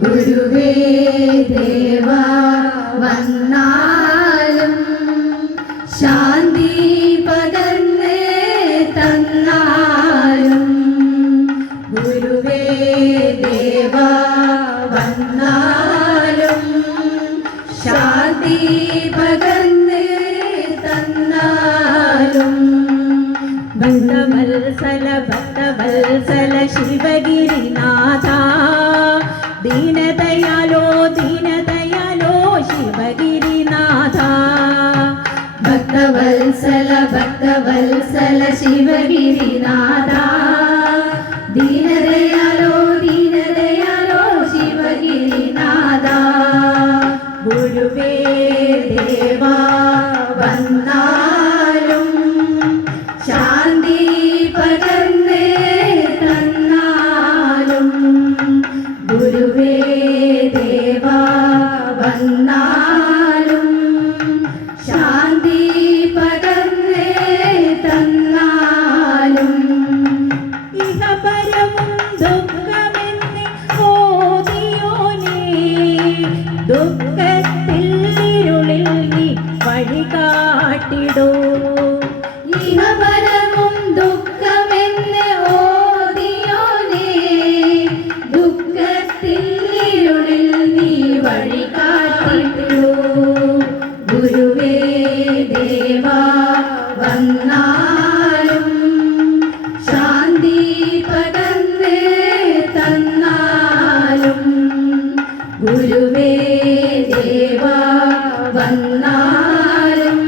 ഗുരുവേ ദേവാ വന്നാലും ശാന്തി പകർന്ന് തന്നാലും ഗുരുവേ ദേവാ വന്നാലും ശാന്തി പകർന്ന് തന്നാലും ഭക്തവത്സല ഭക്തവത്സല ശിവഗിരിനാഥ ദീനദയാലോ ദീനദയാലോ ശിവഗിരിനാഥ ഭക്തവത്സല ഭക്തവത്സല ശിവഗിരിനാഥ ദീനദയാലോ ദീനദയാലോ ശിവഗിരിനാഥ ഗുരുവേ ദേവാ വന്നാലും ശാന്തി പകർന്ന് തന്നാലും ഗുരുവേ ദേവാ വന്നാലും ശാന്തി പകർന്ന് തന്നാലും ഇഹപരവും ദുഃഖമെന്ന് ഓതിയോനേ ദുഃഖത്തിൽ ഇരുളിൽ നീ വഴികാട്ടിടൂ ഇഹപരവും ദുഃഖമെന്ന് ഓതിയോനേ ദുഃഖത്തിൽ ഇരുളിൽ നീ വഴികാട്ടിടൂ ഗുരുവേ ദേവാ വന്നാലും ശാന്തി പകർന്ന് തന്നാലും ഗുരുവേ ദേവാ വന്നാലും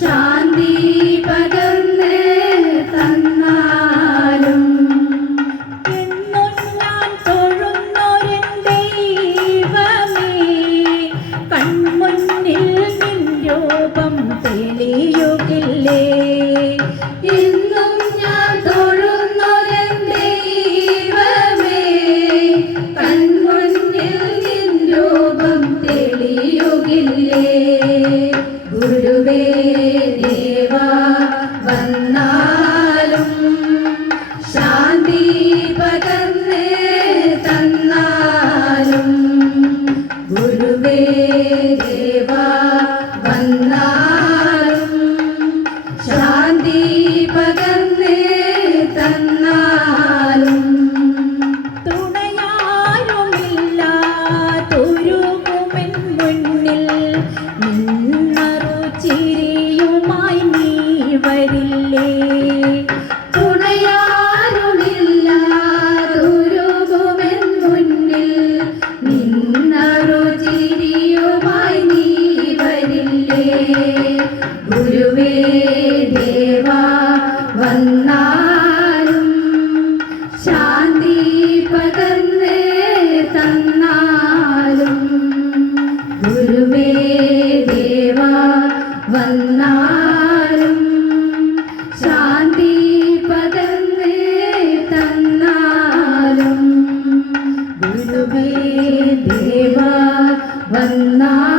ശാന്തി പകർന്ന് തന്നാലും എന്നും ഞാൻ തൊഴുന്നൊരു ദൈവമേ കൺമുന്നിൽ നിൻ രൂപം തെളിയുകില്ലേ എന്നും ഞാൻ തൊഴുന്നൊരു ദൈവമേ കൺമുന്നിൽ നിൻ രൂപം തെളിയുകില്ലേ ഗുരുവേ ദേവാ വന്നാലും ശാന്തി പകർന്ന് തന്നാലും ഗുരുവേ ദേവാ വന്നാലും ശാന്തി പകർന്ന് തന്നാലും തുണയാരുമില്ലാതൊരുകുമെൻ മുന്നിൽ നിന്നറു ചിരിയുമായി നീ വരില്ലേ തുണയാരുമില്ലാതൊരുകുമെൻ മുന്നിൽ നിന്നറു ചിരിയുമായി നീ വരില്ലേ ഗുരുവേ ദേവാ വന്നാലും ശാന്തി പകർന്ന് തന്നാലും ഗുരുവേ ദേവാ വന്നാലും ശാന്തി പകർന്ന് തന്നാലും ഗുരുവേ ദേവാ വന്നാലും